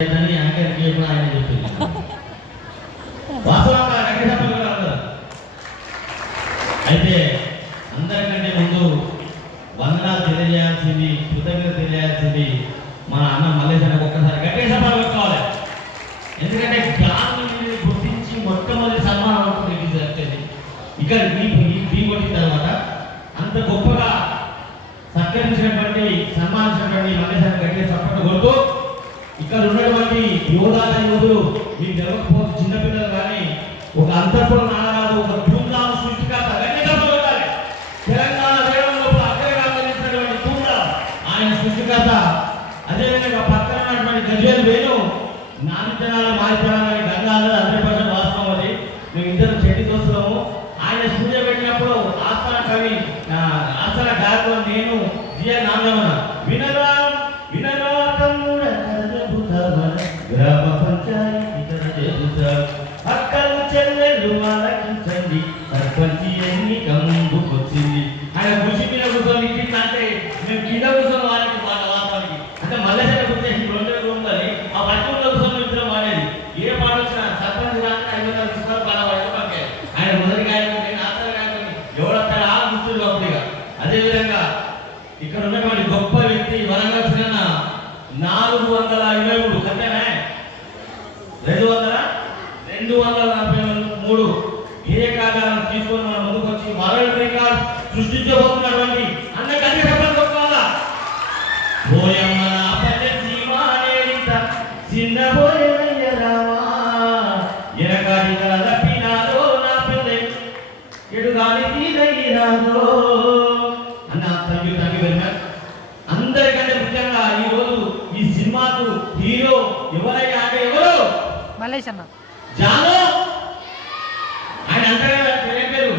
ఆయన చెప్పింది వాస్తవంగా అయితే అందరికంటే ముందు వందనాలు తెలియజేయాల్సింది, కృతజ్ఞత తెలియాల్సింది మన అన్న మల్లేశన్నకు ఒక్కసారి గట్టిగా సభలు పెట్టుకోవాలి. ఎందుకంటే జ్ఞానాన్ని గుర్తించి మొట్టమొదటి సన్మానం అవుతుంది వచ్చేది ఇక్కడ బీ కొట్టిన తర్వాత అంత గొప్పగా సత్కరించినటువంటి సన్మానించినటువంటి మల్లేశన్న గట్టిగా సపోర్ట్ కొడుతూ ఇక్కడ ఉన్నటువంటి యోధాల యోధులు మీకు జరగకపోతే చిన్నపిల్లలు కానీ ఒక అంతర్పుర నారాదు ఒక ధూమ్ధాం సృష్టికర్త పెట్టాలి. తెలంగాణ వేదంలో అక్కడగా అందించినటువంటి ధూమ్ధాం ఆయన సృష్టికర్త. అదేవిధంగా పక్కన ఉన్నటువంటి గజల్ వేణు నానితనాలు మారితనాలని గంగాలు 100% వాస్తవం. అది మేము ఇద్దరు చెట్టి దోస్తున్నాము. ఆయన పూజ పెట్టినప్పుడు ఆస్థాన కవి ఆస్థాన గాయకులు నేను జిఆర్ నాగమన వినరా వినరా గ్రామ పంచాయతీ అక్కలు చెల్లెలు ఆలకించండి సర్పంచి ఎన్నిక ముందుకొచ్చింది. ఆయన కృషి మీద కూర్చొని అంటే మేము కింద కూర్చొని వాళ్ళకి వాతానికి అంటే మల్లెసెల కూర్చొని 2 రూమ్లు ఆ పట్టుకున్న కూర్చొని ఇద్దరు వాడేది. ఏ పాట వచ్చినా సర్పంచ్ కానీ 500 తీసుకొని పడవాళ్ళకే ఆయన మొదటి గాయకుని ఆచార గాయకుని ఎవడొస్తాడు ఆ గుర్తులు అప్పుడుగా. అదేవిధంగా ఇక్కడ ఉన్నటువంటి గొప్ప వ్యక్తి వరంగల్ చిన్న 423 కట్టనే 243 ఏకాగాలను తీసుకొని మన ముందుకు వచ్చి వరల్డ్ రికార్డ్ సృష్టించబోతున్నటువంటి అన్న గట్టి చెప్పాలి గొప్పవాళ్ళ పోయమ్మ నా పల్లె సీమానేరిత చిన్న పోయేయ్యరావా ఎరకాడి తలపినాదో నా పల్లె ఎడుగాలి తీరయ్యిరాదో అన్న. Thank you very much. అందరికంటే ముఖ్యంగా ఈ రోజు ఈ సినిమాకు హీరో ఎవరయ్యా అంటే ఎవరు? మల్లేశన్న జాను. ఆయన అంటారు పేరు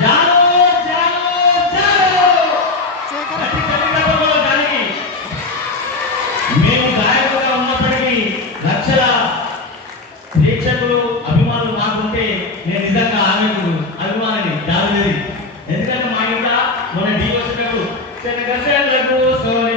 జాను జాను జాను. దానికి మేము గాయకులుగా ఉన్నప్పటికీ లక్షల ప్రేక్షకులు అభిమానులు మాకుంటే నేను నిజంగా ఆమెకు అభిమానాన్ని దాని. ఎందుకంటే మా ఇంట మన డీ వచ్చినప్పుడు చెనగలకు సోని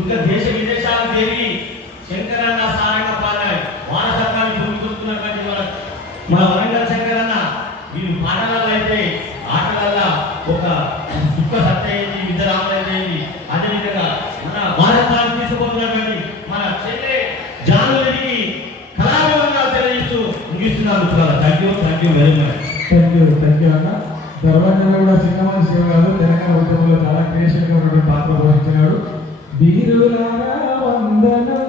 ఇంకా దేశ విదేశాలు తిరిగి శంకరన్న సారంగ పాడాయి వారసత్వాన్ని పొందుతున్నటువంటి మన వరంగల్ శంకరన్న వీరి పాటలలో అయితే ఆటలలో ఒక సుఖ సత్యయింది విద్యరామయ్యింది. అదేవిధంగా మన వారసత్వాన్ని తీసుకుపోతున్నటువంటి మన చెల్లె జానులకి కళాభివందనాలు తెలియజేస్తూ ముగిస్తున్నాను. Thank you very much. Thank you అన్న. ధర్మాంజన కూడా చిన్నమని సేవ కాదు, తెలంగాణ ఉద్యమంలో చాలా క్రియేషన్గా ఉన్నటువంటి పాత్ర పోషించినాడు. వీరులారా వందనం